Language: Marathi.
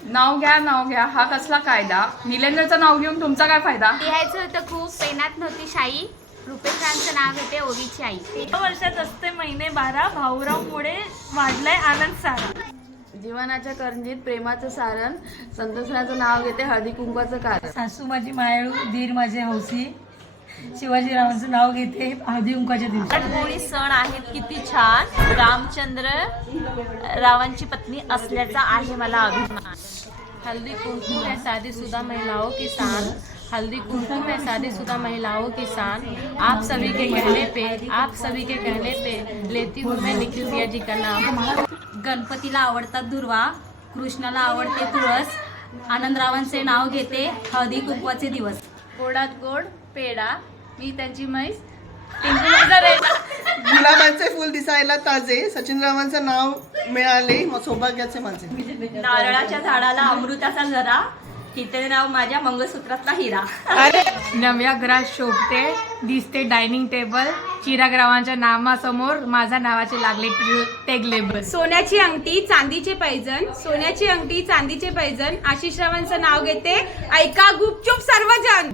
नाव घ्या हा कसला कायदा? निलेंद्रचं नाव घेऊन तुमचा काय फायदा? लिहायचं होतं खूप, पेनात नव्हती शाई. रुपेशांचं नाव घेते ओवीची आई. 1 वर्षात असते महिने 12, भाऊराव मुळे वाढलाय आनंद सारा. जीवनाच्या करंजीत प्रेमाचं सारण, संतोषनाचं नाव घेते हळदी कुंकवाचं कारण. सासू माझी मायाळू, धीर माझे हौसी, शिवाजीरावांचं नाव घेते हळदी कुंकवाच्या दिवशी. होळी सण आहेत किती छान. रामचंद्र रावांची पत्नी असल्याचा आहे मला अभिमान. हल्दी कुमकुम है शादीशुदा महिलाओं की शान, हल्दी कुमकुम है शादीशुदा महिलाओं की शान, आप सभी के कहने पे लेती हूँ मैं निखिल भैया जी का नाम. गणपतीला आवडतात दुर्वा, कृष्णाला आवडते तुळस, आनंदरावांचे नाव घेते हळदी कुंकवाचे दिवस. गोडात गोड पेढा, मी त्यांची म्हैस. गुलाबांचे फुल दिसायला ताजे, सचिनरावांचं नाव मिळाले सौभाग्याचे माझे. नारळाच्या झाडाला अमृताचा झरा, तिथे नाव माझ्या मंगळसूत्रातला हिरा. नव्या घरात शोभते दिसते डायनिंग टेबल, चिरागरावांच्या नावासमोर माझ्या नावाचे लागले टॅग लेबल. सोन्याची अंगठी चांदीचे पैजण, सोन्याची अंगठी चांदीचे पैजण, आशिषरावांचं नाव घेते ऐका गुपचूप सर्वजण.